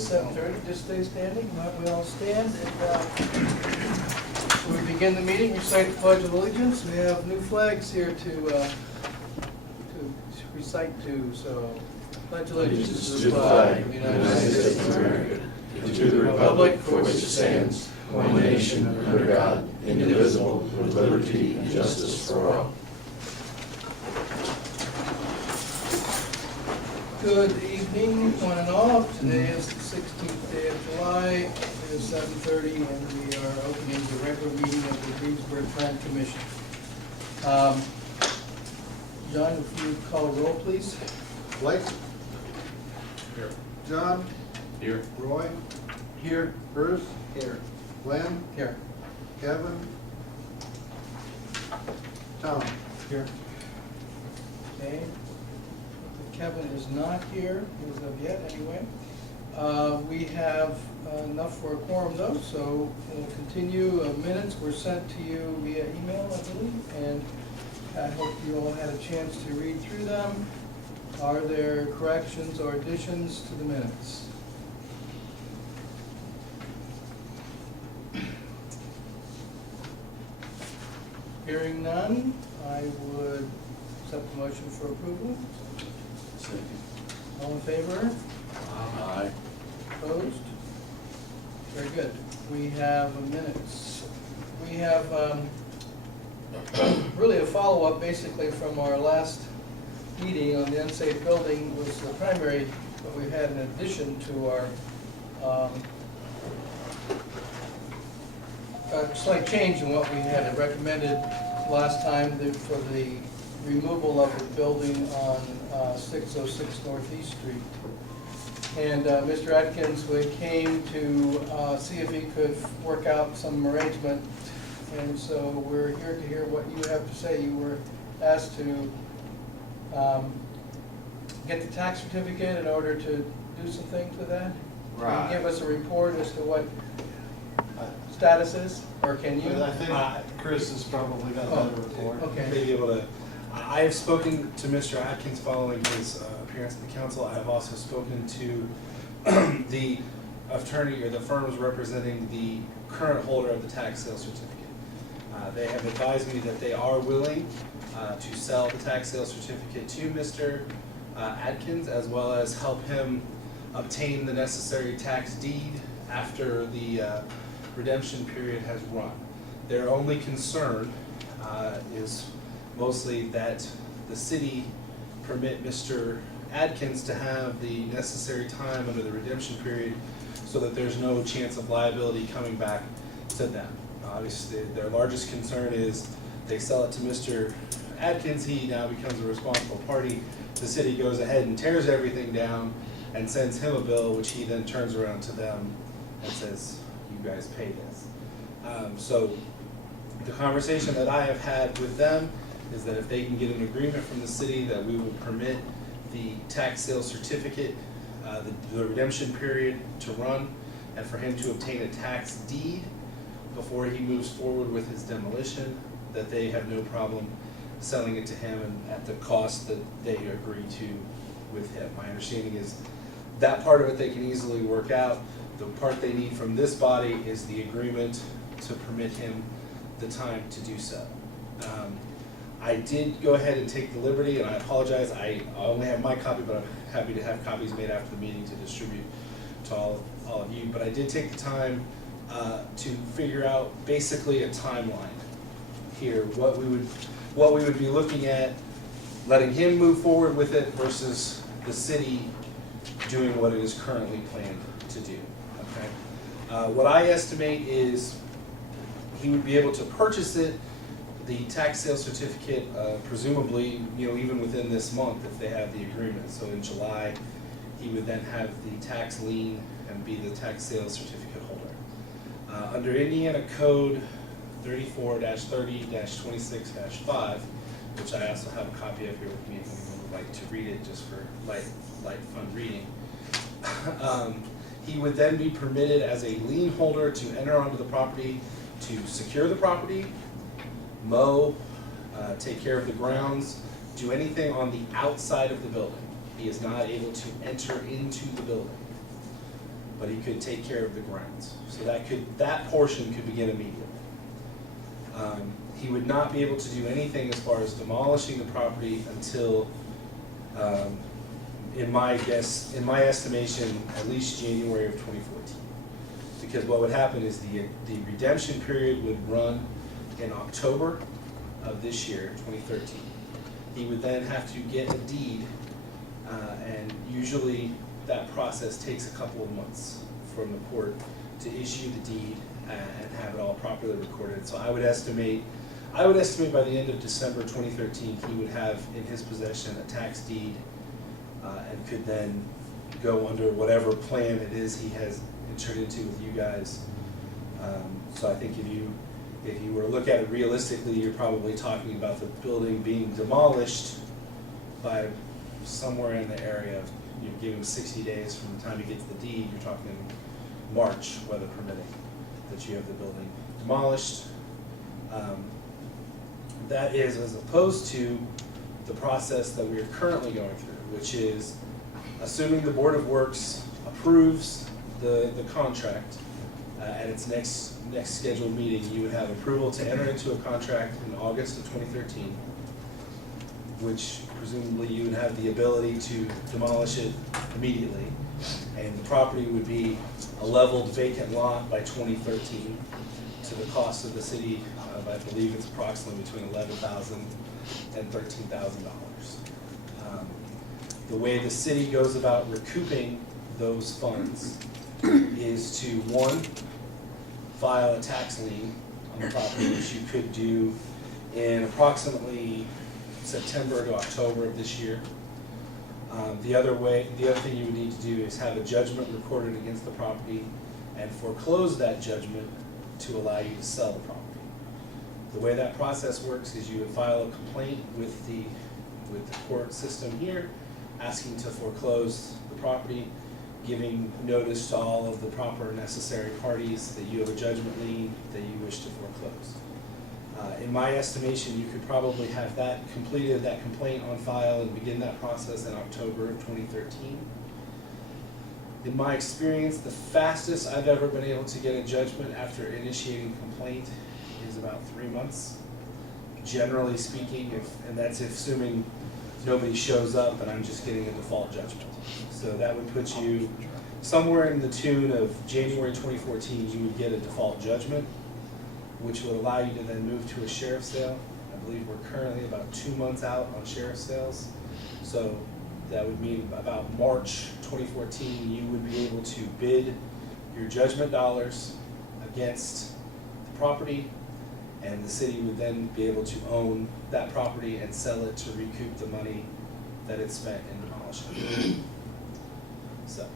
is 7:30, just stay standing, why don't we all stand, and so we begin the meeting, recite the Pledge of Allegiance. We have new flags here to recite to, so Pledge Allegiance to the flag of the United States of America, and to the republic for which it stands, one nation, under God, indivisible, with liberty and justice for all. Good evening, one and all. Today is the 16th day of July. It is 7:30, and we are opening the regular meeting of the Greensburg Plan Commission. John, if you call a roll, please. Blake? Here. John? Here. Roy? Here. Bruce? Here. Glenn? Here. Kevin? Tom? Here. Okay. Kevin is not here, as of yet, anyway. We have enough for a quorum, though, so we'll continue. Minutes were sent to you via email, I believe, and I hope you all had a chance to read through them. Are there corrections or additions to the minutes? Hearing none, I would accept the motion for approval. Second. All in favor? Aye. Opposed? Very good. We have minutes. We have really a follow-up basically from our last meeting on the unsafe building was the primary, but we had in addition to our a slight change in what we had recommended last time for the removal of the building on 606 Northeast Street. And Mr. Adkins came to see if he could work out some arrangement, and so we're here to hear what you have to say. You were asked to get the tax certificate in order to do some things with that. Right. Can you give us a report as to what status is, or can you? I think Chris has probably got a better report. Okay. May be able to. I have spoken to Mr. Adkins following his appearance at the council. I have also spoken to the attorney or the firms representing the current holder of the tax sale certificate. They have advised me that they are willing to sell the tax sale certificate to Mr. Adkins, as well as help him obtain the necessary tax deed after the redemption period has run. Their only concern is mostly that the city permit Mr. Adkins to have the necessary time under the redemption period so that there's no chance of liability coming back to them. Obviously, their largest concern is they sell it to Mr. Adkins, he now becomes a responsible party. The city goes ahead and tears everything down and sends him a bill, which he then turns around to them and says, you guys pay this. So the conversation that I have had with them is that if they can get an agreement from the city that we will permit the tax sale certificate, the redemption period to run, and for him to obtain a tax deed before he moves forward with his demolition, that they have no problem selling it to him and at the cost that they agree to with him. My understanding is that part of it they can easily work out. The part they need from this body is the agreement to permit him the time to do so. I did go ahead and take the liberty, and I apologize, I only have my copy, but I'm happy to have copies made after the meeting to distribute to all of you. But I did take the time to figure out basically a timeline here, what we would be looking at, letting him move forward with it versus the city doing what it is currently planned to do. Okay. What I estimate is he would be able to purchase it, the tax sale certificate, presumably, even within this month if they have the agreement. So in July, he would then have the tax lien and be the tax sale certificate holder. Under Indiana Code 34-30-26-5, which I also have a copy of here with me if anyone would like to read it just for light fun reading. He would then be permitted as a lien holder to enter onto the property to secure the property, mow, take care of the grounds, do anything on the outside of the building. He is not able to enter into the building. but he could take care of the grounds. So that portion could begin immediately. He would not be able to do anything as far as demolishing the property until, in my estimation, at least January of 2014. Because what would happen is the redemption period would run in October of this year, 2013. He would then have to get a deed, and usually that process takes a couple of months from the court to issue the deed and have it all properly recorded. So I would estimate by the end of December 2013, he would have in his possession a tax deed, and could then go under whatever plan it is he has entered into with you guys. So I think if you were to look at it realistically, you're probably talking about the building being demolished by somewhere in the area of, give him 60 days from the time he gets the deed. You're talking March, weather permitting, that you have the building demolished. That is as opposed to the process that we are currently going through, which is assuming the Board of Works approves the contract at its next scheduled meeting, you would have approval to enter into a contract in August of 2013, which presumably you would have the ability to demolish it immediately, and the property would be a leveled vacant lot by 2013 to the cost of the city of, I believe it's approximately between $11,000 and $13,000. The way the city goes about recouping those funds is to, one, file a tax lien on the property, which you could do in approximately September to October of this year. The other thing you would need to do is have a judgment recorded against the property and foreclose that judgment to allow you to sell the property. The way that process works is you would file a complaint with the court system here, asking to foreclose the property, giving notice to all of the proper necessary parties that you have a judgment lien that you wish to foreclose. In my estimation, you could probably have that completed, that complaint on file, and begin that process in October of 2013. In my experience, the fastest I've ever been able to get a judgment after initiating a complaint is about 3 months. Generally speaking, and that's assuming nobody shows up and I'm just getting a default judgment. So that would put you somewhere in the tune of January 2014, you would get a default judgment, which would allow you to then move to a sheriff's sale. I believe we're currently about 2 months out on sheriff's sales. So that would mean about March 2014, you would be able to bid your judgment dollars against the property, and the city would then be able to own that property and sell it to recoup the money that it spent in demolishing. So,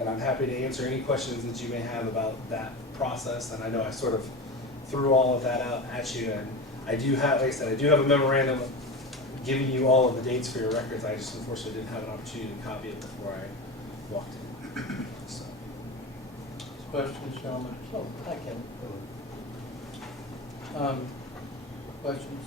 and I'm happy to answer any questions that you may have about that process. And I know I sort of threw all of that out at you, and I do have, like I said, I do have a memorandum giving you all of the dates for your records. I just unfortunately didn't have an opportunity to copy it before I walked in. So. Questions, gentlemen? Oh, I can. Questions?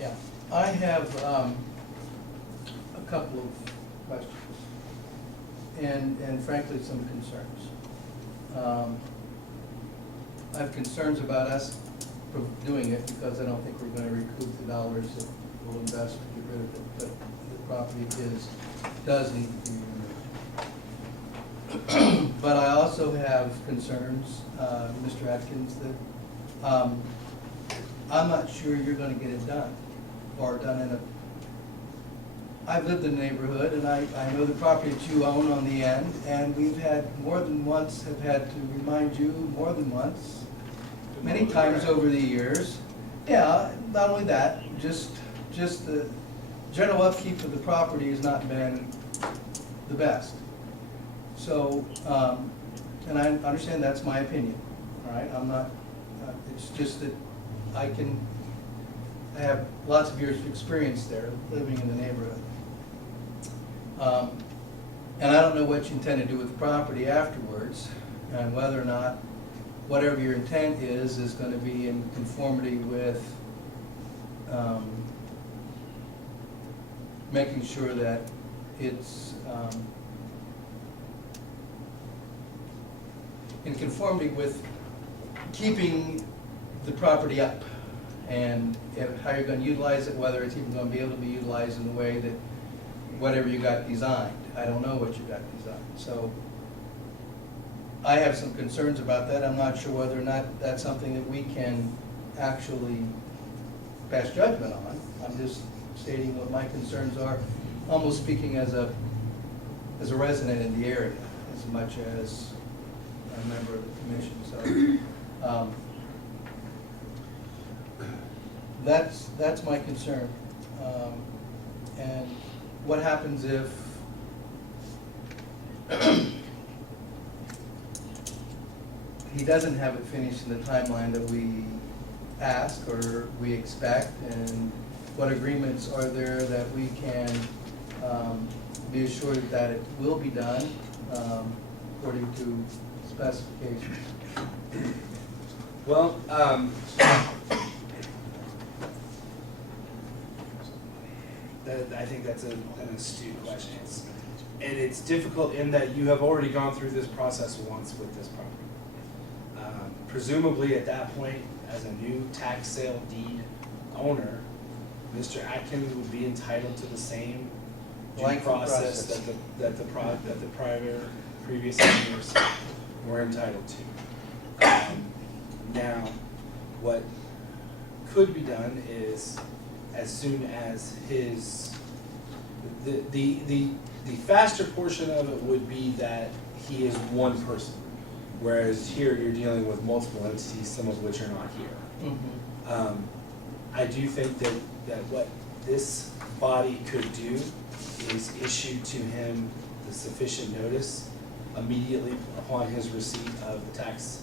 Yeah, I have a couple of questions and frankly some concerns. I have concerns about us doing it because I don't think we're going to recoup the dollars that we'll invest to get rid of it, but the property does need to be removed. But I also have concerns, Mr. Adkins, that I'm not sure you're going to get it done, or done in a. I've lived in the neighborhood, and I know the property that you own on the end, and we've had more than once, have had to remind you more than once, many times over the years. Yeah, not only that, just the general upkeep of the property has not been the best. So, and I understand that's my opinion, all right? I'm not, it's just that I have lots of years of experience there, living in the neighborhood. And I don't know what you intend to do with the property afterwards, and whether or not whatever your intent is gonna be in conformity with, making sure that it's, in conformity with keeping the property up, and how you're gonna utilize it, whether it's even gonna be able to be utilized in the way that whatever you got designed. I don't know what you got designed, so I have some concerns about that. I'm not sure whether or not that's something that we can actually pass judgment on. I'm just stating what my concerns are, almost speaking as a resident in the area, as much as a member of the commission, so, that's my concern. And what happens if he doesn't have it finished in the timeline that we ask or we expect, and what agreements are there that we can be assured that it will be done according to specifications? Well, I think that's an astute question. And it's difficult in that you have already gone through this process once with this property. Presumably at that point, as a new tax sale deed owner, Mr. Adkins would be entitled to the same due process that the previous owners were entitled to. Now, what could be done is, as soon as the faster portion of it would be that he is one person, whereas here you're dealing with multiple entities, some of which are not here. Mm-hmm. I do think that what this body could do is issue to him the sufficient notice immediately upon his receipt of the tax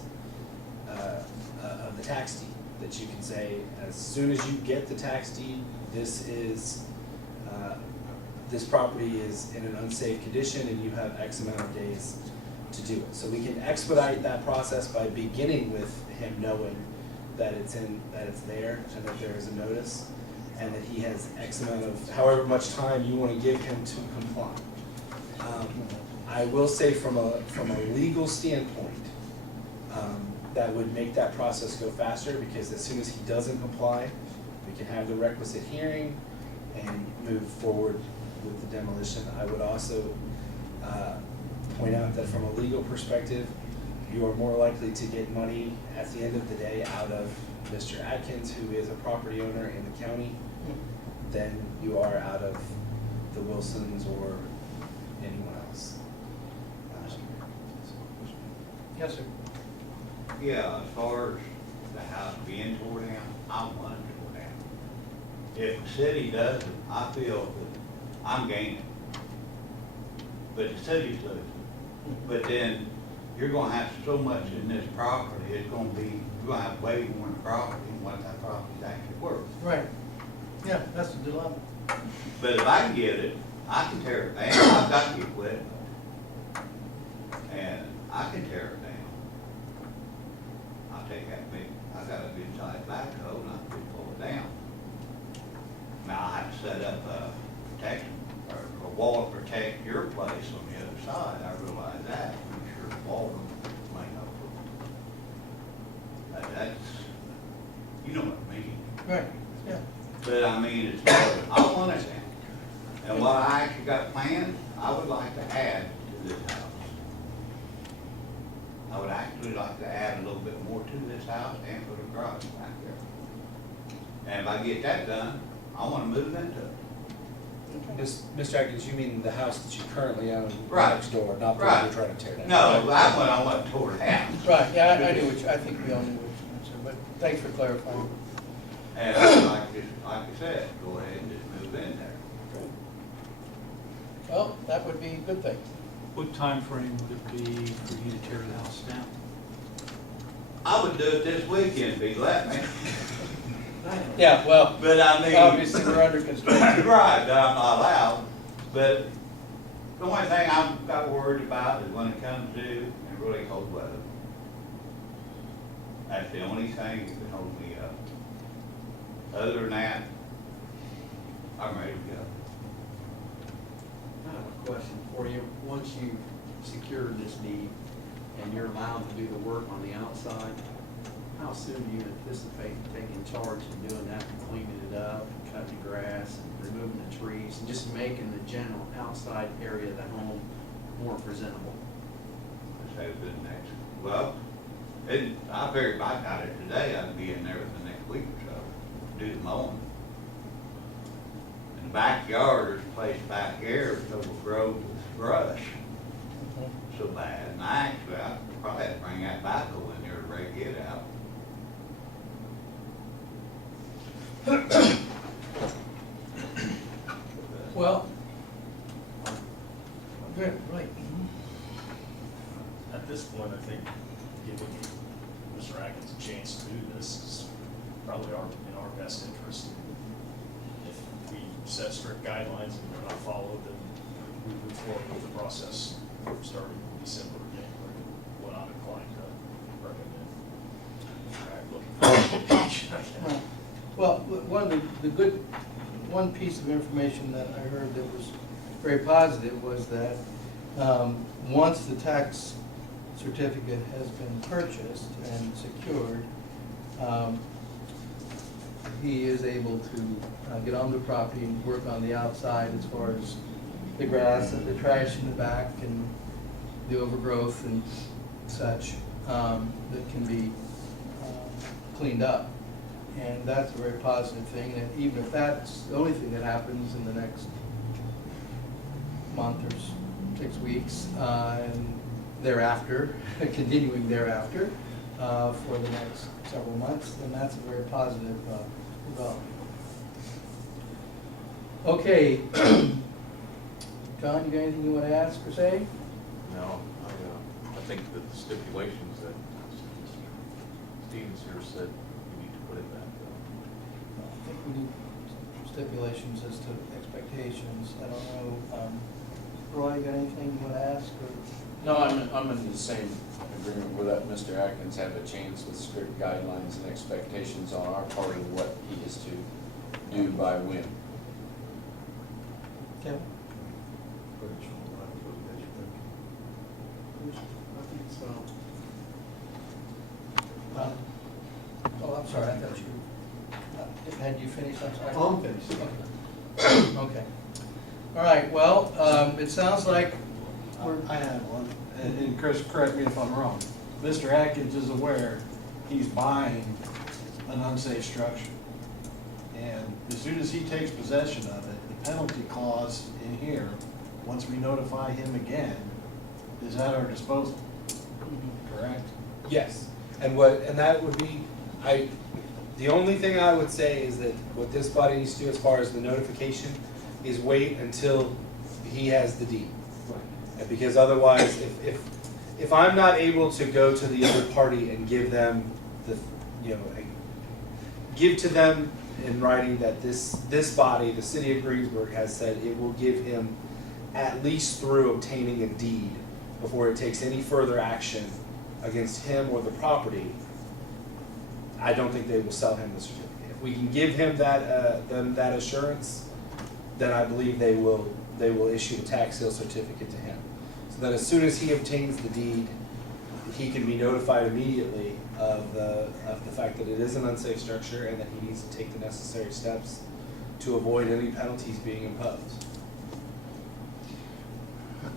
deed, that you can say, as soon as you get the tax deed, this property is in an unsafe condition and you have X amount of days to do it. So we can expedite that process by beginning with him knowing that it's there and that there is a notice, and that he has X amount of, however much time you want to give him to comply. I will say from a legal standpoint, that would make that process go faster, because as soon as he doesn't comply, we can have the requisite hearing and move forward with the demolition. I would also point out that from a legal perspective, you are more likely to get money at the end of the day out of Mr. Adkins, who is a property owner in the county, than you are out of the Wilsons or anyone else. Yes, sir. Yeah, as far as the house being tore down, I want it tore down. If the city does it, I feel that I'm gaining. But the city's losing. But then you're gonna have so much in this property, you're gonna have way more in property than what that property's actually worth. Right. Yeah, that's the dilemma. But if I can get it, I can tear it down. I've got the equipment. And I can tear it down. I'll take that big, I got a good sized backhoe and I can pull it down. Now I have to set up a protection, or a wall to protect your place on the other side. I realize that. I'm sure the wall might not work. That's, you know what I mean. Right, yeah. But I mean, it's, I want it down. And what I actually got planned, I would like to add to this house. I would actually like to add a little bit more to this house and put a garage back there. And if I get that done, I wanna move into it. Mr. Adkins, you mean the house that you currently own Right. next door, not the one Right. you're trying to tear down? No, that one I want tore down. Right, yeah, I knew I think we all knew what you meant, sir, but thanks for clarifying. And like I said, go ahead and just move in there. Well, that would be a good thing. What time frame would it be for you to tear the house down? I would do it this weekend if he'd let me. Yeah, well, But I mean. obviously we're under construction. Right, that I'm not allowed, but The only thing I've got worried about is when it comes to in really cold weather. That's the only thing that can hold me up. Other than that, I'm ready to go. I have a question for you. Once you secure this deed and you're allowed to do the work on the outside, how soon do you anticipate taking charge and doing that and cleaning it up, and cutting the grass and removing the trees and just making the general outside area of the home more presentable? Let's have it next. Well, I figured if I got it today, I'd be in there within the next week or so, do the mowing. In the backyard, there's a place back here that's overgrown with brush so bad. And actually, I probably have to bring that backhoe in there to rake it out. Well, good, right. At this point, I think giving Mr. Adkins a chance to do this is probably in our best interest. If we set strict guidelines and they're not followed, then we move forward with the process starting in December or January, what I'm inclined to recommend. All right, looking for a Right. Well, one piece of information that I heard that was very positive was that once the tax certificate has been purchased and secured, he is able to get on the property and work on the outside as far as the grass and the trash in the back and the overgrowth and such that can be cleaned up. And that's a very positive thing, and even if that's the only thing that happens in the next month or 6 weeks, and thereafter, continuing thereafter, for the next several months, then that's a very positive development. Okay, John, you got anything you want to ask or say? No, I think that the stipulations that Stevens here said we need to put in that. I think we need stipulations as to expectations. I don't know, Roy, you got anything you want to ask or? No, I'm in the same agreement with that. Mr. Adkins have a chance with strict guidelines and expectations on our part of what he is to do by when. Kevin? I think so. Oh, I'm sorry, I thought you, had you finished? I'm sorry. I'm finished. Okay. Okay. All right, well, it sounds like we're, I have one, and Chris, correct me if I'm wrong. Mr. Adkins is aware he's buying an unsafe structure. And as soon as he takes possession of it, the penalty clause in here, once we notify him again, is at our disposal, correct? Yes, and that would be, the only thing I would say is that what this body needs to do as far as the notification is wait until he has the deed. And because otherwise, if I'm not able to go to the other party and give them give to them in writing that this body, the city of Greensburg, has said it will give him at least through obtaining a deed before it takes any further action against him or the property, I don't think they will sell him the certificate. If we can give him that assurance, then I believe they will issue a tax sale certificate to him. So that as soon as he obtains the deed, he can be notified immediately of the fact that it is an unsafe structure and that he needs to take the necessary steps to avoid any penalties being imposed.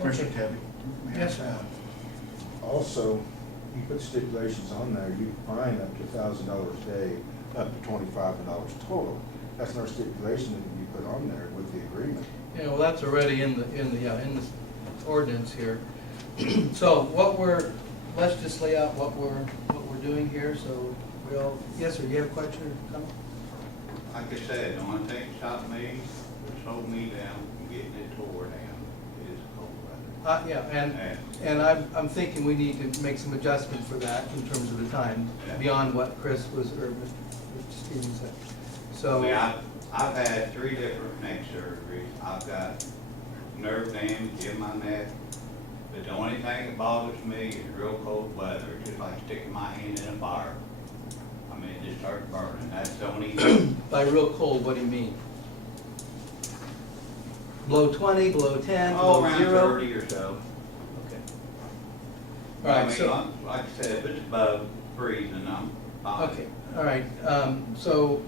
Commissioner Kevin? Yes, sir. Also, you put stipulations on there, you fine up to $1,000 a day, up to $2,500 total. That's no stipulation that you put on there with the agreement. yeah, well, that's already in the ordinance here. So let's just lay out what we're doing here, so we all, yes, sir, you have a question or comment? Like I said, the only thing that stopped me, that slowed me down from getting it tore down, is cold weather. Yeah, and I'm thinking we need to make some adjustment for that in terms of the time, Yeah. beyond what Chris was, or Mr. Stevens said. So, I mean, I've had 3 different neck surgeries. I've got nerve damage in my neck. But the only thing that bothers me is real cold weather, it's just like sticking my hand in a fire. I mean, it just starts burning, that's the only. By real cold, what do you mean? Below 20, below 10, Oh, below around 0? 30 or so. Okay. I All right, mean, so, like I said, if it's above freezing, I'm fine. okay, all right, so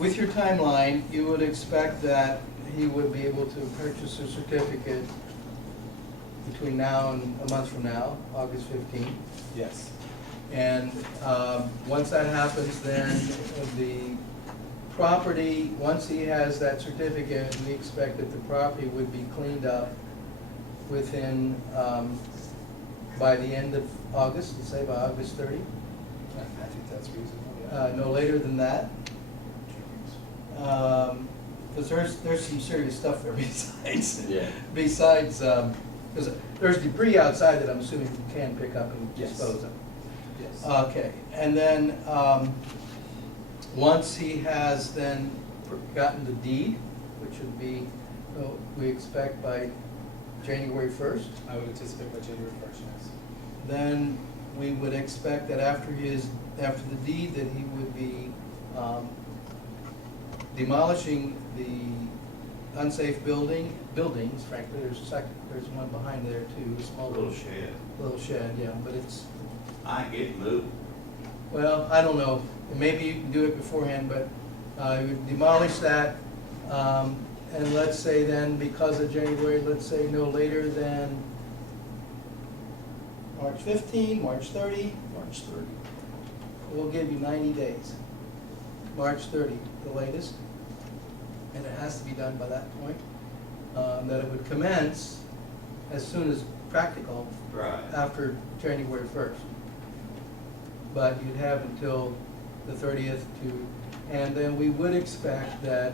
with your timeline, you would expect that he would be able to purchase a certificate between now and a month from now, August 15th. Yes. And once that happens, then the property, once he has that certificate, we expect that the property would be cleaned up within, by the end of August, let's say by August 30. I think that's reasonable, No later than that. Because there's some serious stuff there besides, Yeah. besides, because there's debris outside that I'm assuming you can pick up and Yes. dispose of. Yes. Okay, and then, once he has then gotten the deed, which would be, we expect by January 1st, I would anticipate by January 1st, yes. then we would expect that after the deed, that he would be demolishing the unsafe buildings, frankly, there's one behind there too, a small Little shed. little shed, yeah, but it's, I ain't getting moved. well, I don't know, maybe you can do it beforehand, but you would demolish that, and let's say then, because of January, let's say no later than March 15, March 30, March 30. we'll give you 90 days. March 30, the latest, and it has to be done by that point, that it would commence as soon as practical Right. after January 1st. But you'd have until the 30th to, and then we would expect that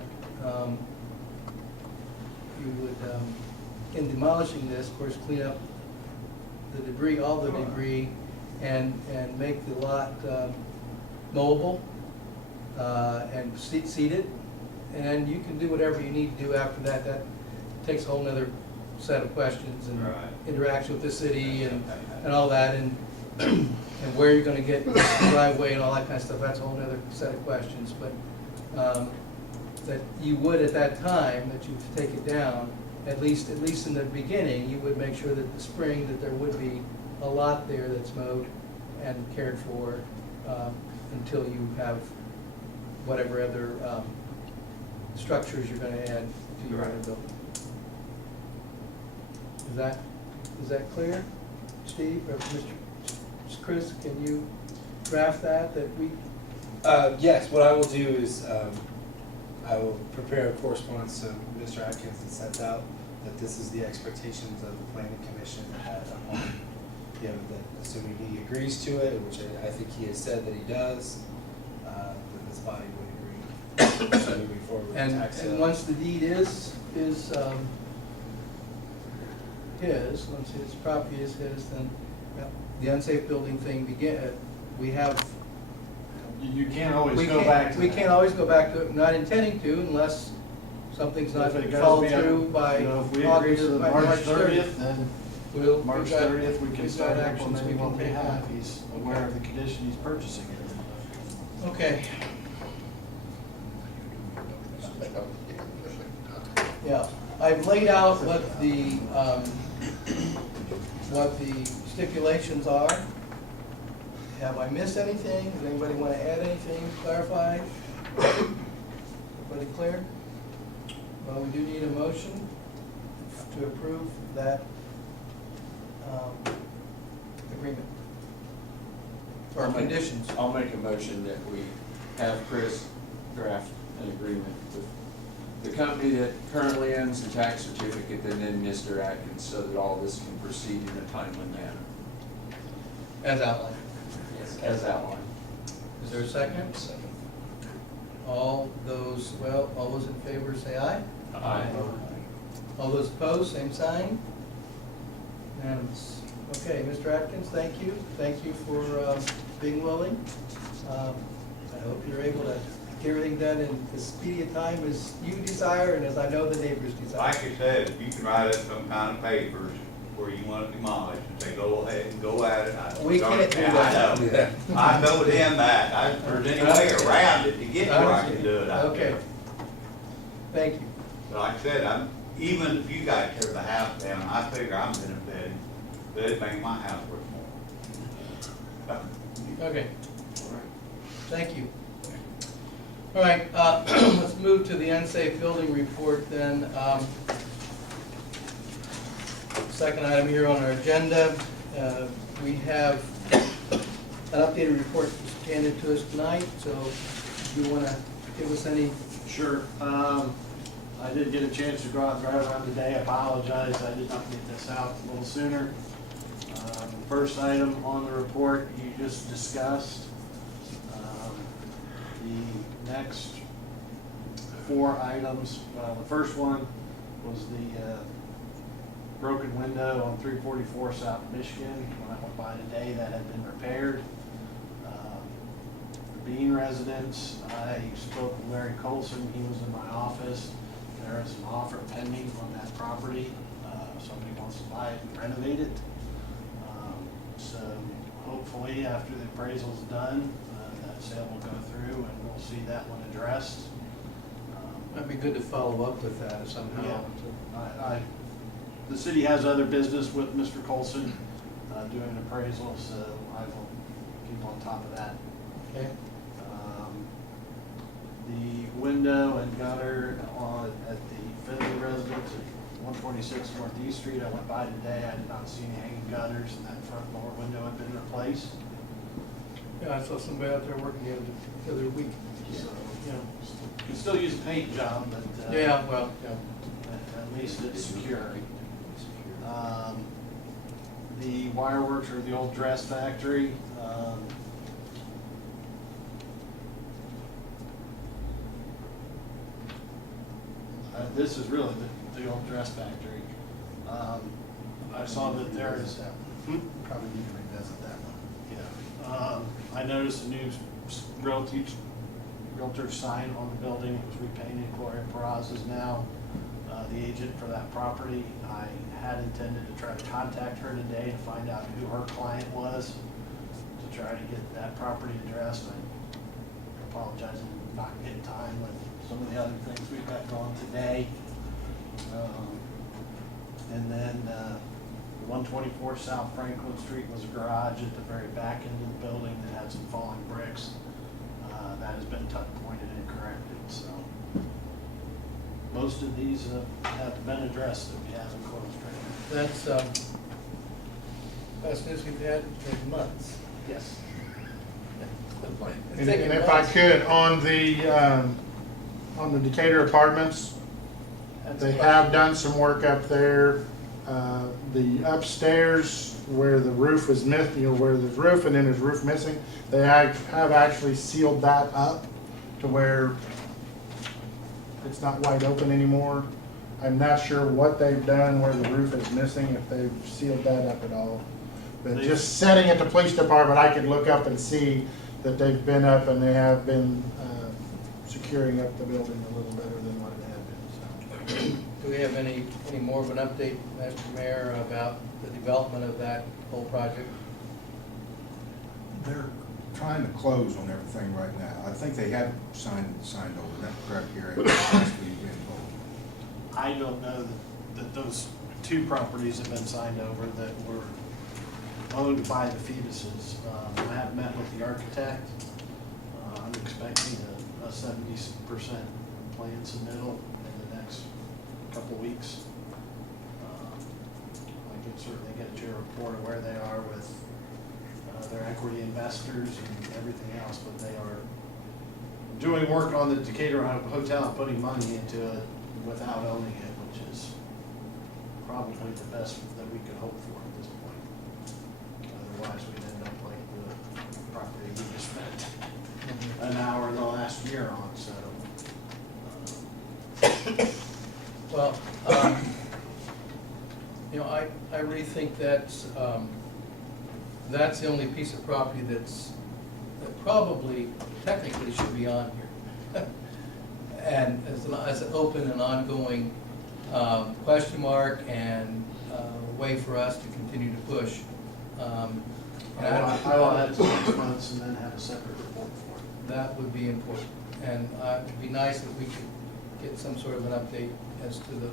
you would, in demolishing this, of course, clean up the debris, all the debris, and make the lot mowable, and seed it. And then you can do whatever you need to do after that. That takes a whole nother set of questions and Right. interaction with the city and all that, and and where you're gonna get the driveway and all that kind of stuff, that's a whole nother set of questions, but, that you would at that time, that you take it down, at least in the beginning, you would make sure that the spring, that there would be a lot there that's mowed and cared for, until you have whatever other, structures you're gonna add to your other Right. building. Is that clear, Steve, or Mr. Chris, can you draft that we, Yes, what I will do is, I will prepare a correspondence to Mr. Adkins that sets out that this is the expectations of the planning commission at, you know, that assuming he agrees to it, which I think he has said that he does, then this body would agree. So moving forward with the and tax sale. once the deed is once his property is his, then the unsafe building thing we have. You can't always We go can't- back to We that. can't always go back to it, not intending to, unless something's not If it goes followed beyond- through by you know, if we agree to August, the by March 30th, then we'll. March we've got- 30th, we can we've start got actions we implementing can what we take. have. He's aware of the condition he's purchasing it. Okay, yeah, I've laid out what the stipulations are. Have I missed anything? Does anybody want to add anything, clarify? Everybody clear? Well, we do need a motion to approve that agreement. Or conditions. I'll make a motion that we have Chris draft an agreement with the company that currently owns the tax certificate and then Mr. Adkins, so that all this can proceed in a timely manner. As outlined. As outlined. Is there a second? All those in favor say aye. Aye. All those opposed, same sign. Unanimous. Okay, Mr. Atkins, thank you. Thank you for being willing. I hope you're able to get everything done in as speedy a time as you desire and as I know the neighbors desire. Like you said, if you can write up some kind of papers where you want it demolished and say, go ahead and go at it. We can't do I that. know. I told him that. If there's any way around it to get where I can do it, I Okay. do. Thank you. But like I said, even if you guys tear the house down, I figure I'm benefiting, but it makes my house worth more. Okay. Thank you. All right, let's move to the unsafe building report then. Second item here on our agenda, we have an updated report handed to us tonight, so do you want to give us any? Sure. I did get a chance to go out and drive around today. I apologize, I did not get this out a little sooner. The first item on the report you just discussed. The next 4 items, the first one was the broken window on 344 South Michigan. When I went by today, that had been repaired. The Bean residence, I spoke with Larry Colson, he was in my office. There is an offer pending on that property. Somebody wants to buy it and renovate it. So hopefully after the appraisal's done, that sale will go through and we'll see that one addressed. Might be good to follow up with that somehow. Yeah. The city has other business with Mr. Colson doing an appraisal, so I will keep on top of that. Okay. The window and gutter at the Finley residence at 126 Northeast Street, I went by today, I did not see any hanging gutters, and that front lower window had been replaced. Yeah, I saw somebody out there working the other week. So, Yeah. you can still use a paint job, but Yeah, well, yeah. at least it's secure. The wireworks or the old dress factory, this is really the old dress factory. I saw that there is. Probably need to revisit that one. Yeah. I noticed a new realtor sign on the building. It was repainted. Gloria Peraza is now the agent for that property. I had intended to try to contact her today to find out who her client was to try to get that property addressed. I apologize for not getting time with some of the other things we've got going today. And then 124 South Franklin Street was a garage at the very back end of the building that had some falling bricks. That has been tuck pointed and corrected, so. Most of these have been addressed that we haven't closed right That's best news we've had in months. now. Yes. It's And taken if I months. could, on the Decatur apartments, they have done some work up there. The upstairs where the roof is missing, where there's roof and then there's roof missing, they have actually sealed that up to where it's not wide open anymore. I'm not sure what they've done where the roof is missing, if they've sealed that up at all. But just setting at the police department, I could look up and see that they've been up and they have been securing up the building a little better than what it had been, so. Do we have any more of an update, Mr. Mayor, about the development of that whole project? They're trying to close on everything right now. I think they have signed over, that correct, Gary? Last week we had told. I don't know that those 2 properties have been signed over that were owned by the Phoebuses. I have met with the architect. I'm expecting a 70% plan submittal in the next couple weeks. I can certainly get you a report of where they are with their equity investors and everything else, but they are doing work on the Decatur Hotel and putting money into it without owning it, which is probably the best that we could hope for at this point. Otherwise, we'd end up like the property we just spent an hour in the last year on, so. Well, I really think that's the only piece of property that probably technically should be on here. And as an open and ongoing question mark and way for us to continue to push. And I will add to next month's and then have a separate report for it. that would be important. And it'd be nice if we could get some sort of an update as to the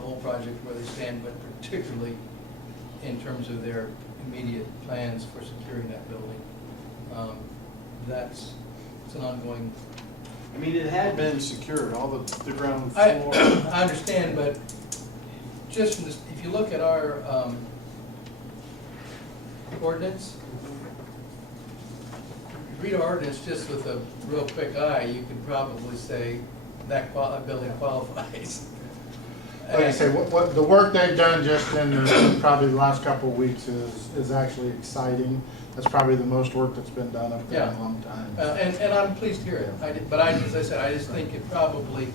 whole project, where they stand, but particularly in terms of their immediate plans for securing that building. It's an ongoing. I mean, it had been secured, all the ground I floor. I understand, but just from this, if you look at our ordinance, read our ordinance just with a real quick eye, you could probably say that building qualifies. Like I say, what the work they've done just in probably the last couple of weeks is actually exciting. That's probably the most work that's been done up there in a long time. And I'm pleased to hear it. But as I said, I just think it probably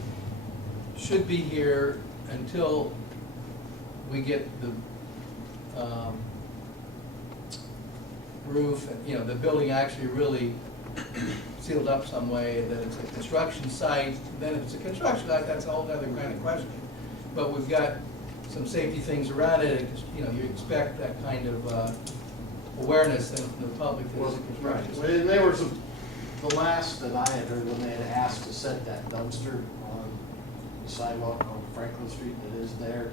should be here until we get the roof and, you know, the building actually really sealed up some way, that it's a construction site. Then if it's a construction site, that's a whole other kind of question. But we've got some safety things around it. You know, you expect that kind of awareness then from the public that it's a construction site. Well, there was the last that I had heard when they had asked to set that dumpster on the sidewalk on Franklin Street that is there.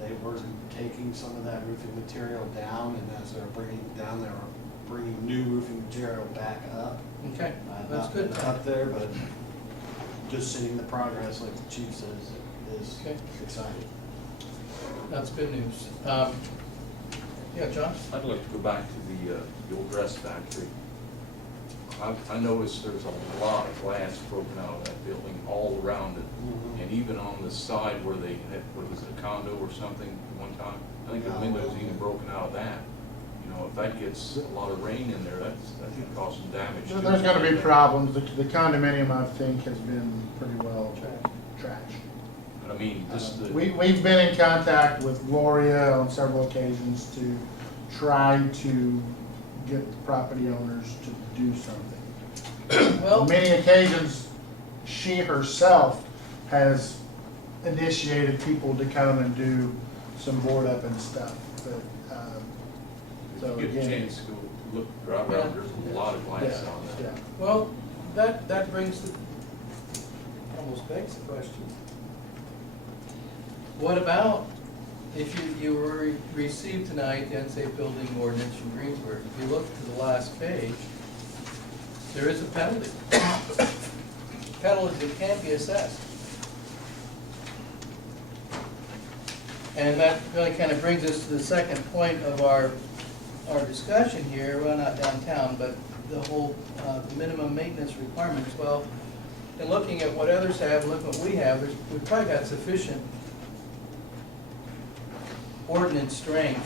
They were taking some of that roofing material down, and as they're bringing it down, they were bringing new roofing material back up. Okay, that's Not good. up there, but just seeing the progress, like the chief says, is Okay. exciting. That's good news. Yeah, John? I'd like to go back to the old dress factory. I noticed there's a lot of glass broken out of that building all around it. Mhm. And even on the side where they had, what was it, a condo or something at one time? I think the window's even broken out of that. You know, if that gets a lot of rain in there, that could cause some damage. So too. there's gonna be problems. The condominium, I think, has been pretty well trashed. But I mean, just the. We've been in contact with Gloria on several occasions to try to get the property owners to do something. Well, On many occasions, she herself has initiated people to come and do some board up and stuff, but, so If you get a again. chance to go look, drive around, there's a lot of glass Yeah, on that. yeah. well, that brings the, almost begs the question. What about if you were received tonight the unsafe building ordinance from Greensburg? If you look to the last page, there is a penalty. Penalty that can't be assessed. And that really kind of brings us to the second point of our discussion here. Well, not downtown, but the whole the minimum maintenance requirements. Well, in looking at what others have, looking at what we have, we've probably got sufficient ordinance strength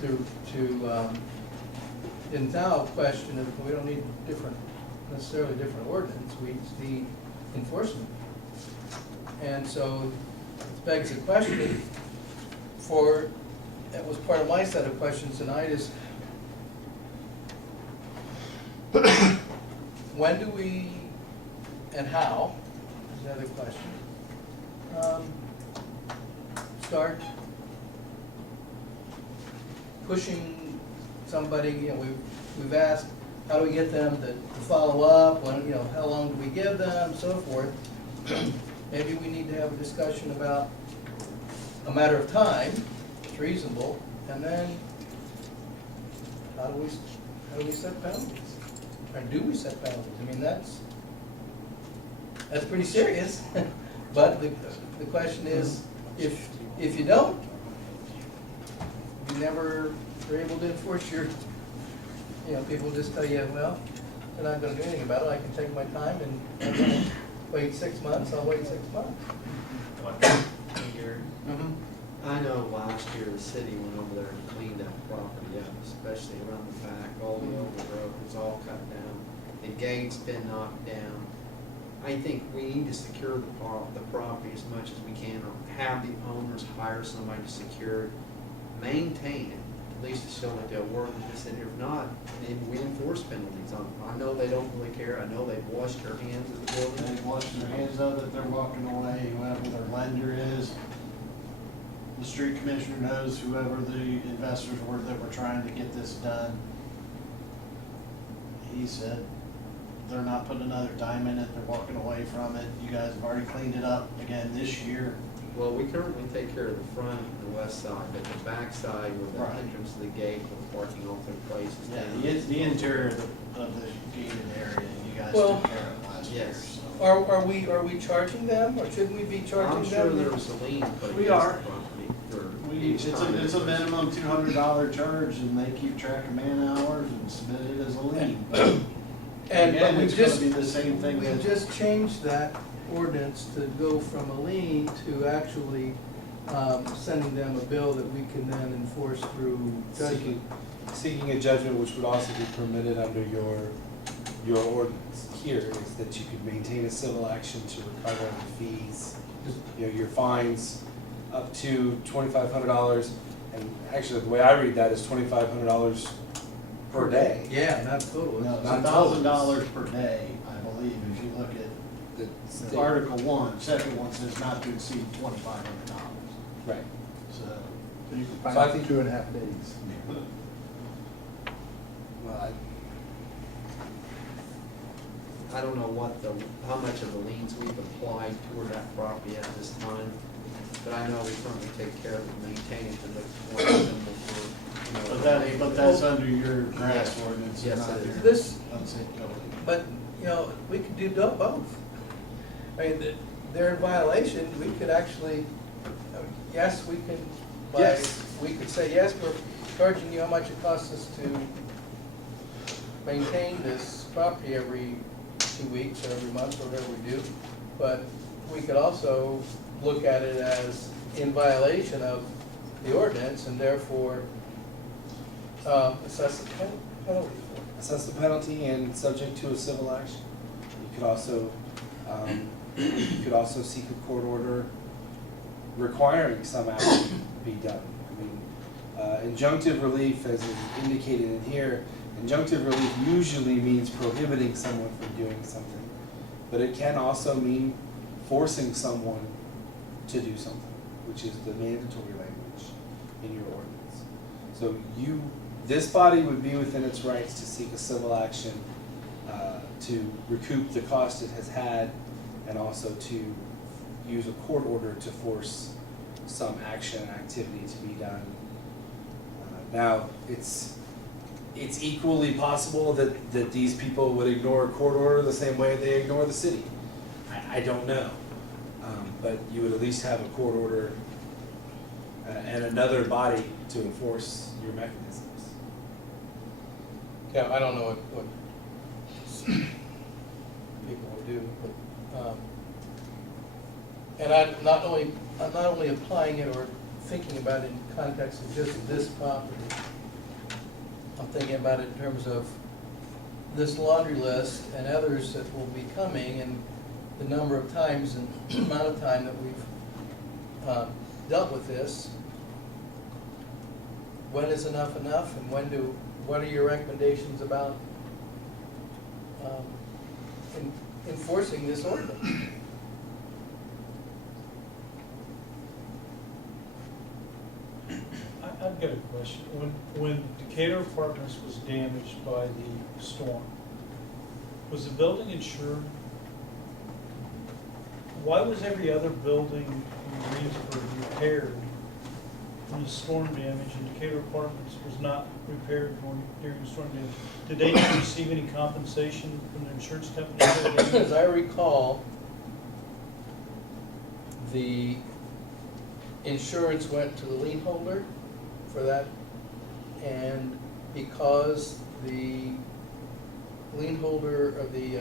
to in now question of, we don't need necessarily different ordinance, we just need enforcement. And so it begs the question that was part of my set of questions tonight, is when do we, and how, is another question, start pushing somebody, you know, we've asked, how do we get them to follow up, when, you know, how long do we give them, so forth. Maybe we need to have a discussion about a matter of time, it's reasonable, and then how do we set penalties? Or do we set penalties? I mean, that's pretty serious. But the question is, if you don't, you never are able to enforce your, you know, people just tell you, well, they're not gonna do anything about it, I can take my time, and I'm gonna wait 6 months, I'll wait 6 months. I know last year the city went over there and cleaned that property up, especially around the back, all the overgrowth was all cut down. The gate's been knocked down. I think we need to secure the property as much as we can, or have the owners hire somebody to secure it, maintain it, at least to show that they'll work with the city. If not, maybe we enforce penalties on. I know they don't really care, I know they've washed their hands of the building. They've washed their hands of it, they're walking away, whoever their lender is. The street commissioner knows whoever the investors were that were trying to get this done. He said, they're not putting another dime in it, they're walking away from it. You guys have already cleaned it up again this year. Well, we currently take care of the front and the west side, but the back side with the Right. entrance to the gate with the parking all through places. Yeah, the interior of the gated area, you guys Well, took care of last year, yes. so. Are we charging them, or shouldn't we be charging I'm them? sure there was a lien put We against are. the property for We, each time. it's a minimum $200 charge, and they keep track of man hours and submit it as a lien. But And, but again, we it's gonna just, be the same thing we that. just changed that ordinance to go from a lien to actually, sending them a bill that we can then enforce through judgment. Seeking a judgment which would also be permitted under your ordinance here is that you could maintain a civil action to recover the fees, you know, your fines up to $2,500. And actually, the way I read that is $2,500 per day. Yeah, not total. No, it's Not $1,000 per day, I believe, if you look at The state- Article 1, second one says not to exceed $2,500. Right. So, You can So I find think- 2.5 days. Well, I don't know how much of the liens we've applied toward that property at this time, but I know we currently take care of and maintain it to the point symbol for, you know. but that's under your grass ordinance, Yes, not it your is. This, unsafe building. but, you know, we could do both. I mean, they're in violation, we could actually, yes, we can, Yes. we could say, yes, we're charging you how much it costs us to maintain this property every 2 weeks or every month or whatever we do. But we could also look at it as in violation of the ordinance and therefore assess the penalty for it. assess the penalty and subject to a civil action. You could also seek a court order requiring some action be done. I mean, injunctive relief, as is indicated in here, injunctive relief usually means prohibiting someone from doing something, but it can also mean forcing someone to do something, which is the mandatory language in your ordinance. So this body would be within its rights to seek a civil action, to recoup the cost it has had, and also to use a court order to force some action, activity to be done. Now, it's equally possible that these people would ignore a court order the same way they ignore the city. I don't know. But you would at least have a court order and another body to enforce your mechanisms. Yeah, I don't know what people would do, but, and I'm not only applying it or thinking about it in context of just this property. I'm thinking about it in terms of this laundry list and others that will be coming and the number of times and amount of time that we've dealt with this. When is enough enough, and what are your recommendations about enforcing this ordinance? I've got a question. When Decatur Apartments was damaged by the storm, was the building insured? Why was every other building in Greensburg repaired from the storm damage, and Decatur Apartments was not repaired during the storm damage? Did they not receive any compensation from the insurance company? As I recall, the insurance went to the lien holder for that, and because the lien holder of the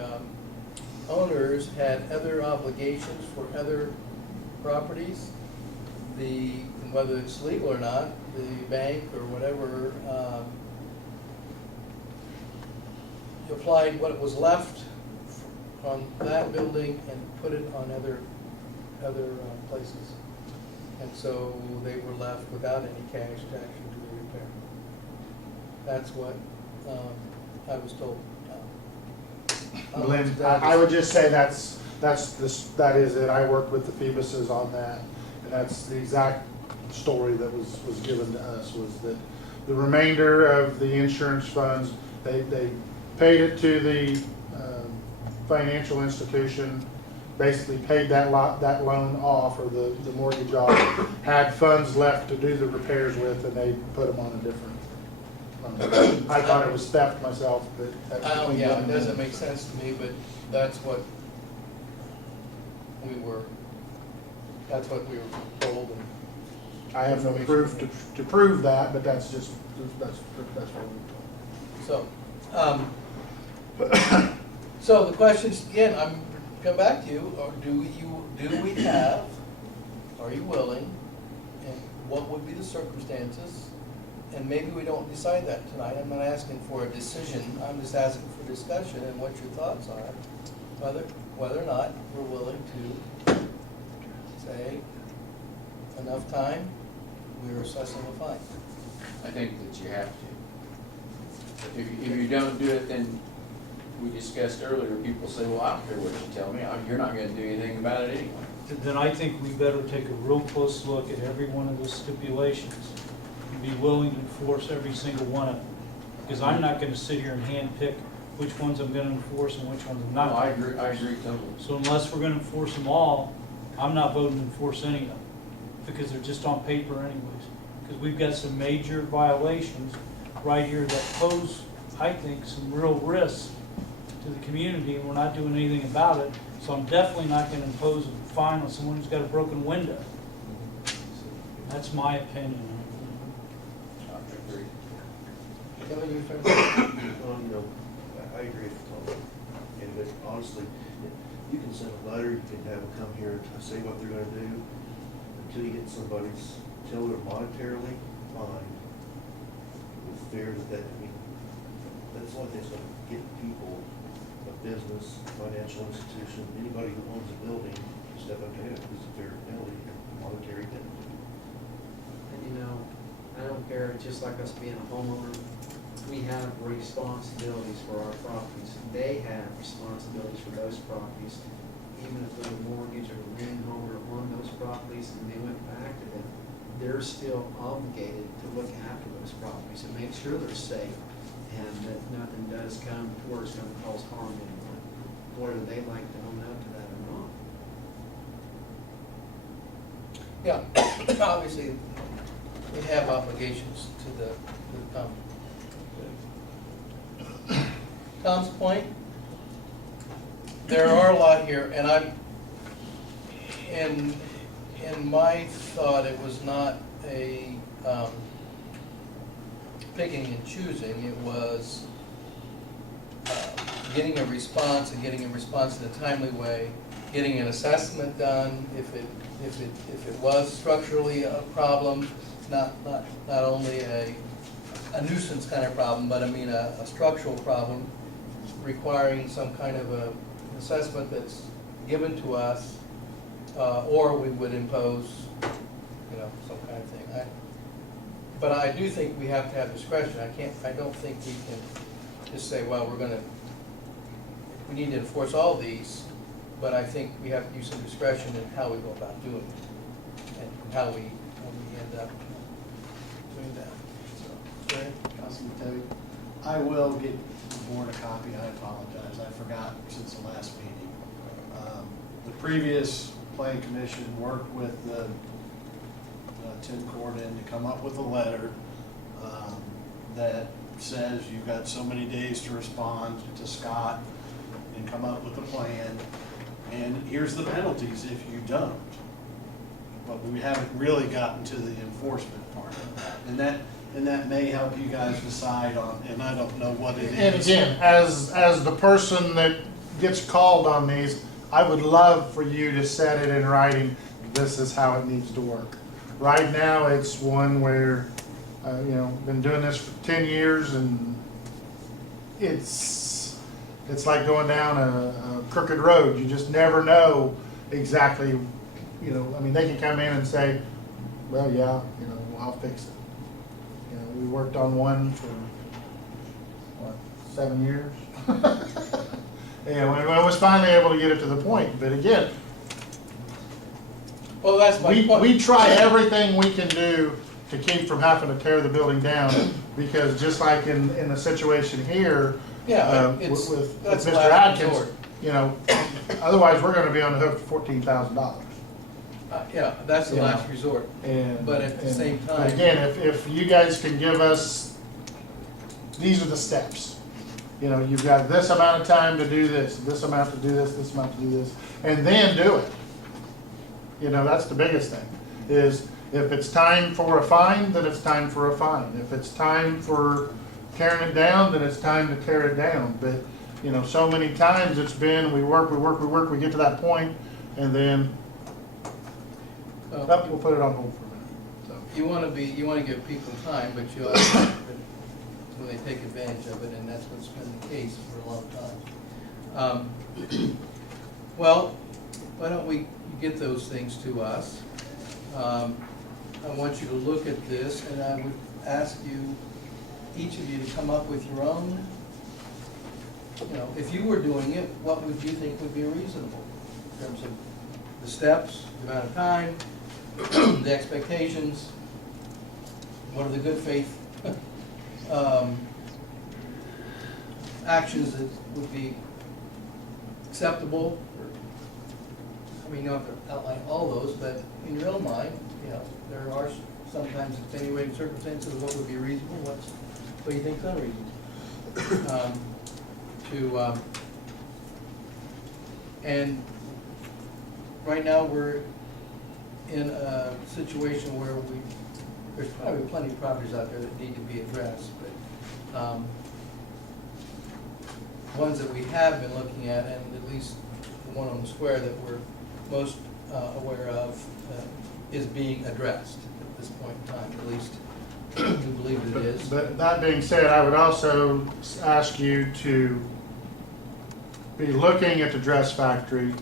owners had other obligations for other properties, whether it's legal or not, the bank or whatever applied what was left on that building and put it on other places. And so they were left without any cash to actually do the repair. That's what I was told. Glenn, that I is- would just say that is it. I worked with the Phoebuses on that, and that's the exact story that was given to us, was that the remainder of the insurance funds, they paid it to the financial institution, basically paid that loan off, or the mortgage off, had funds left to do the repairs with, and they put them on a different loan. I thought it was theft myself, but that's between Yeah, them it and doesn't them. make sense to me, but that's what we were told. And I have no proof to prove that, but that's just, that's what we're told. So the questions, again, I'm, come back to you, or do we have, are you willing, and what would be the circumstances? And maybe we don't decide that tonight, I'm not asking for a decision, I'm just asking for discussion and what your thoughts are, whether or not we're willing to say, enough time, we're assessing a fine. I think that you have to. If you don't do it, then we discussed earlier, people say, well, I don't care what you tell me, you're not gonna do anything about it anyway. Then I think we better take a real close look at every one of those stipulations and be willing to enforce every single one of them. Because I'm not gonna sit here and handpick which ones I'm gonna enforce and which ones I'm No, not. I agree totally. So unless we're gonna enforce them all, I'm not voting to enforce any of them, because they're just on paper anyways. Because we've got some major violations right here that pose, I think, some real risks to the community, and we're not doing anything about it. So I'm definitely not gonna impose a fine on someone who's got a broken window. That's my opinion. I agree. Kevin, you first? I agree with Tom. And but honestly, you can send a letter, you can have them come here and say what they're gonna do until you get somebody's, until they're monetarily fined with fear that, I mean, that's one thing that's gonna get people, a business, financial institution, anybody who owns a building, to step up to him, who's a fair penalty, monetary penalty. And you know, I don't care, just like us being a homeowner, we have responsibilities for our properties. They have responsibilities for those properties. Even if they're a mortgage or a lien holder on those properties and they went back to them, they're still obligated to look after those properties and make sure they're safe and that nothing does come to where it's gonna cause harm to anyone, whether they like to own up to that or not. Yeah, obviously, we have obligations to the common. Tom's point, there are a lot here, and in my thought, it was not a picking and choosing, it was getting a response and getting a response in a timely way, getting an assessment done if it was structurally a problem, not only a nuisance kind of problem, but I mean a structural problem requiring some kind of a assessment that's given to us, or we would impose, some kind of thing. But I do think we have to have discretion. I don't think we can just say, well, we need to enforce all these, but I think we have to use some discretion in how we go about doing it and how we end up doing that. So, Jerry? Councilman Tevye, I will get the board a copy, I apologize, I forgot since the last meeting. The previous planning commission worked with the Tim Corden to come up with a letter that says you've got so many days to respond to Scott and come up with a plan, and here's the penalties if you don't. But we haven't really gotten to the enforcement part of that, and that may help you guys decide on, and I don't know what it is. And again, as the person that gets called on these, I would love for you to set it in writing, this is how it needs to work. Right now, it's one where, been doing this for 10 years, and it's like going down a crooked road. You just never know exactly, they can come in and say, well, yeah, I'll fix it. We worked on one for, 7 years? And I was finally able to get it to the point, but again, Well, that's my we point. try everything we can do to keep from having to tear the building down, because just like in the situation here, Yeah, with that's Mr. last Adkins, resort. you know, otherwise we're gonna be on the hook for $14,000. Yeah, that's the Yeah. last resort. And. But at the and- same but time- again, if you guys can give us, these are the steps. You know, you've got this amount of time to do this amount to do this amount to do this, and then do it. You know, that's the biggest thing, is if it's time for a fine, then it's time for a fine. If it's time for tearing it down, then it's time to tear it down. But, you know, so many times it's been, we work, we get to that point, and then, we'll put it on hold for a minute, so. You wanna give people time, but you also, when they take advantage of it, and that's what's been the case for a long time. Well, why don't we get those things to us? I want you to look at this, and I would ask you, each of you, to come up with your own, you know, if you were doing it, what would you think would be reasonable in terms of the steps, the amount of time, the expectations, what are the good faith actions that would be acceptable? I mean, you don't have to outline all those, but in your own mind, you know, there are sometimes extenuating circumstances, what would be reasonable, what do you think is unreasonable? And right now, we're in a situation where there's probably plenty of properties out there that need to be addressed, but ones that we have been looking at, and at least the one on the square that we're most aware of, is being addressed at this point in time, at least we believe it is. But that being said, I would also ask you to be looking at the dress factory.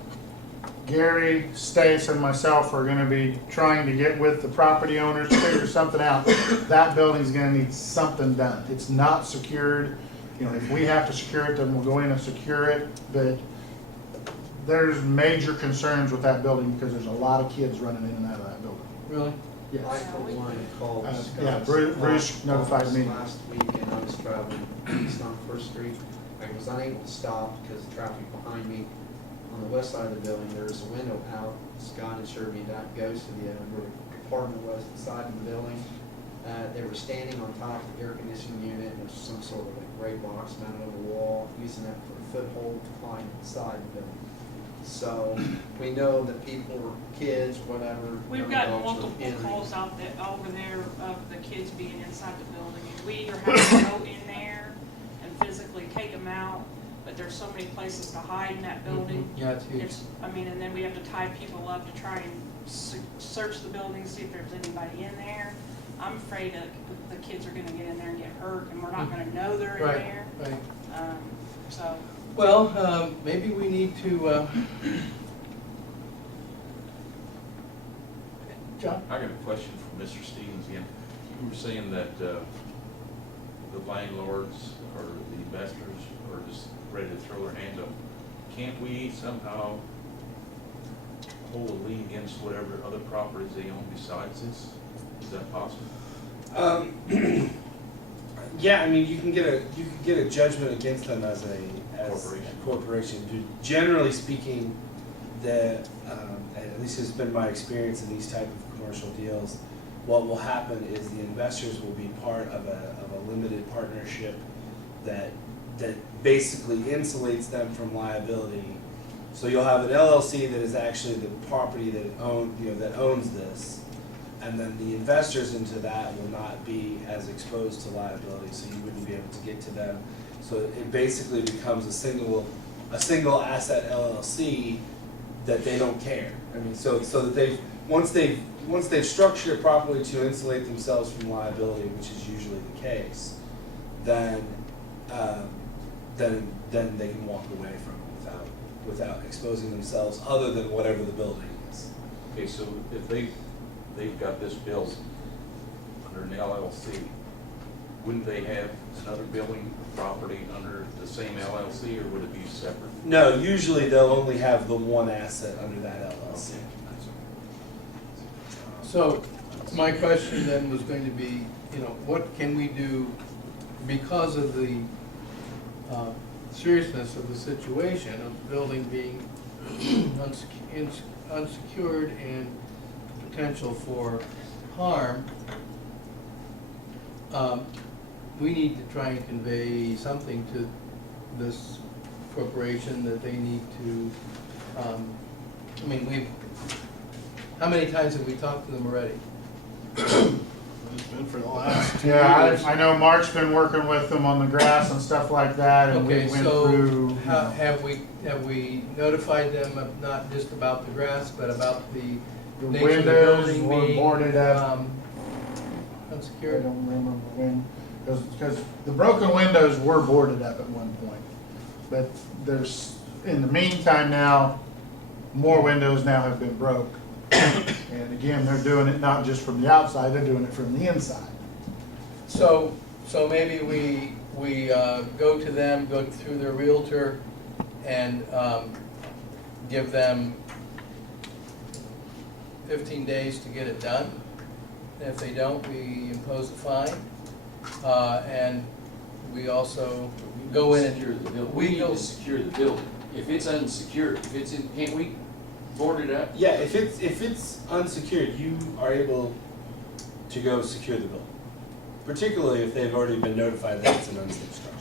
Gary, Stace, and myself are gonna be trying to get with the property owners to figure something out. That building's gonna need something done. It's not secured. You know, if we have to secure it, then we'll go in and secure it, but there's major concerns with that building because there's a lot of kids running in and out of that building. Really? Yes. I, for one, called Yeah, Scott's Bruce notified office me. last week, and I was traveling east on First Street. I was unable to stop because of traffic behind me. On the west side of the building, there was a window out. Scott assured me that goes to where the apartment was inside of the building. They were standing on top of the air conditioning unit, and there was some sort of like gray box mounted on the wall, using that for a foothold to climb inside the building. So we know that people, kids, whatever. We've young gotten adults are multiple in there. calls out that, over there of the kids being inside the building. And we either have to go in there and physically take them out, but there's so many places to hide in that building. Yeah, it's huge. And then we have to tie people up to try and search the building, see if there's anybody in there. I'm afraid that the kids are gonna get in there and get hurt, and we're not gonna know they're in Right, there. right. So, Well, maybe we need to, John? I got a question for Mr. Stevens again. You were saying that the landlords or the investors are just ready to throw their hands up. Can't we somehow hold a lien against whatever other properties they own besides this? Is that possible? Yeah, I mean, you can get a judgment against them as a corporation. Generally speaking, at least it's been my experience in these type of commercial deals, what will happen is the investors will be part of a limited partnership that basically insulates them from liability. So you'll have an LLC that is actually the property that owns this, and then the investors into that will not be as exposed to liability, so you wouldn't be able to get to them. So it basically becomes a single asset LLC that they don't care. I mean, so that once they've structured it properly to insulate themselves from liability, which is usually the case, then they can walk away from it without exposing themselves, other than whatever the building is. Okay, so if they've got this built under an LLC, wouldn't they have another building property under the same LLC, or would it be separate? No, usually they'll only have the one asset under that LLC. So, my question then was going to be, you know, what can we do because of the seriousness of the situation of the building being unsecured and potential for harm? We need to try and convey something to this corporation that they need to, I mean, how many times have we talked to them already? It's been for the last 2 years. Yeah, I know Mark's been working with them on the grass and stuff like that, and we Okay, went so through. have we notified them of not just about the grass, but about the The nature of the windows building were being, boarded up. I unsecured? don't remember when, because the broken windows were boarded up at one point. But there's, in the meantime now, more windows now have been broke. And again, they're doing it not just from the outside, they're doing it from the inside. So maybe we go to them, go through their realtor, and give them 15 days to get it done. If they don't, we impose a fine. And we also go in Secure the and, building. we We need go, to secure the building. If it's unsecured, if it's in, can't we board it up? Yeah, if it's unsecured, you are able to go secure the building, particularly if they've already been notified that it's an unsafe structure.